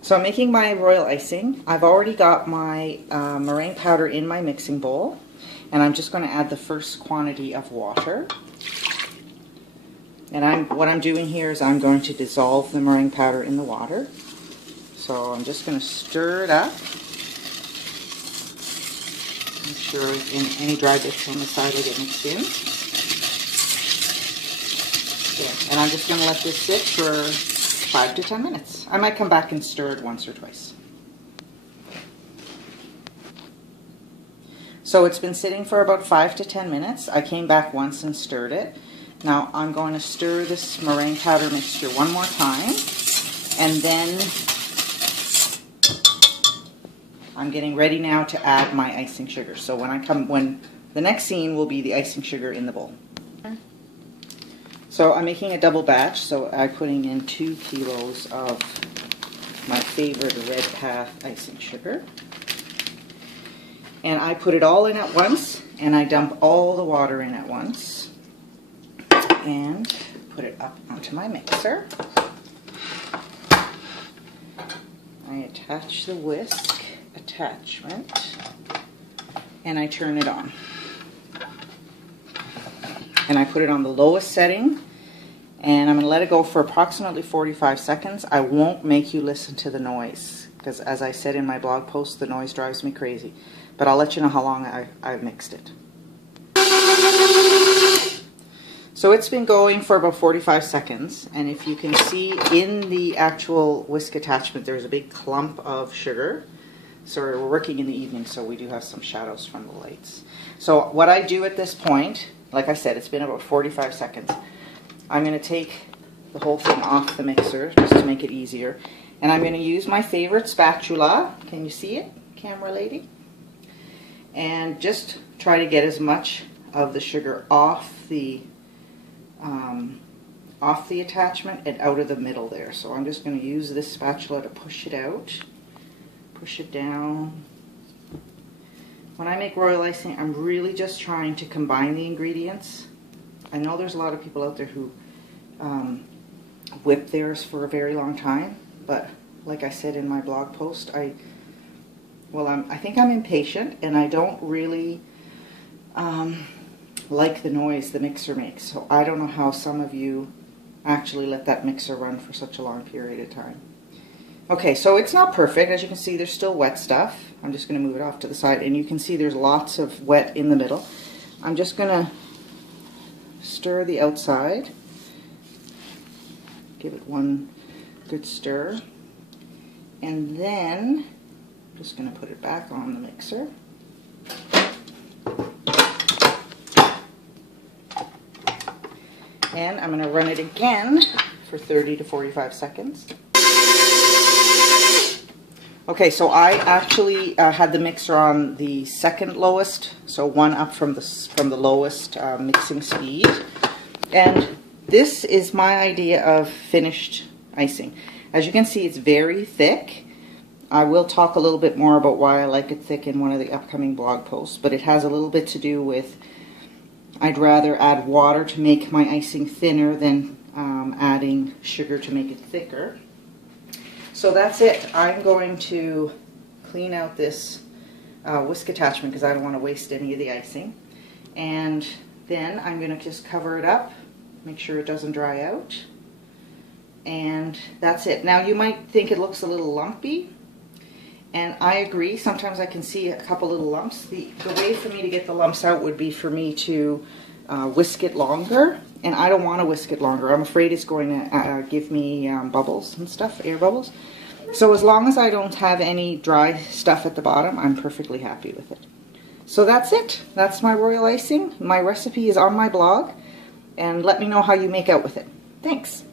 So I'm making my royal icing. I've already got my meringue powder in my mixing bowl, and I'm just going to add the first quantity of water. And what I'm doing here is I'm going to dissolve the meringue powder in the water. So I'm just going to stir it up. Make sure any dry bits on the side will get mixed in. Okay. And I'm just going to let this sit for 5 to 10 minutes. I might come back and stir it once or twice. So it's been sitting for about 5 to 10 minutes. I came back once and stirred it. Now I'm going to stir this meringue powder mixture one more time, and then I'm getting ready now to add my icing sugar. So when the next scene will be the icing sugar in the bowl. So I'm making a double batch, so I'm putting in 2 kilos of my favorite Red Path icing sugar. And I put it all in at once, and I dump all the water in at once. And put it up onto my mixer. I attach the whisk attachment, and I turn it on. And I put it on the lowest setting, and I'm going to let it go for approximately 45 seconds. I won't make you listen to the noise, because as I said in my blog post, the noise drives me crazy. But I'll let you know how long I've mixed it. So it's been going for about 45 seconds, and if you can see in the actual whisk attachment, there's a big clump of sugar. So we're working in the evening, so we do have some shadows from the lights. So what I do at this point, like I said, it's been about 45 seconds. I'm going to take the whole thing off the mixer just to make it easier. And I'm going to use my favorite spatula. Can you see it, camera lady? And just try to get as much of the sugar off the attachment and out of the middle there. So I'm just going to use this spatula to push it out, push it down. When I make royal icing, I'm really just trying to combine the ingredients. I know there's a lot of people out there who whip theirs for a very long time, but like I said in my blog post, I think I'm impatient, and I don't really like the noise the mixer makes. So I don't know how some of you actually let that mixer run for such a long period of time. Okay, so it's not perfect. As you can see, there's still wet stuff. I'm just going to move it off to the side, and you can see there's lots of wet in the middle. I'm just going to stir the outside. Give it one good stir. And then I'm just going to put it back on the mixer. And I'm going to run it again for 30 to 45 seconds. Okay, so I actually had the mixer on the second lowest, so one up from the lowest mixing speed. And this is my idea of finished icing. As you can see, it's very thick. I will talk a little bit more about why I like it thick in one of the upcoming blog posts, but it has a little bit to do with I'd rather add water to make my icing thinner than adding sugar to make it thicker. So that's it. I'm going to clean out this whisk attachment because I don't want to waste any of the icing. And then I'm going to just cover it up, make sure it doesn't dry out. And that's it. Now you might think it looks a little lumpy, and I agree. Sometimes I can see a couple little lumps. The way for me to get the lumps out would be for me to whisk it longer, and I don't want to whisk it longer. I'm afraid it's going to give me bubbles and stuff, air bubbles. So as long as I don't have any dry stuff at the bottom, I'm perfectly happy with it. So that's it. That's my royal icing. My recipe is on my blog, and let me know how you make out with it. Thanks.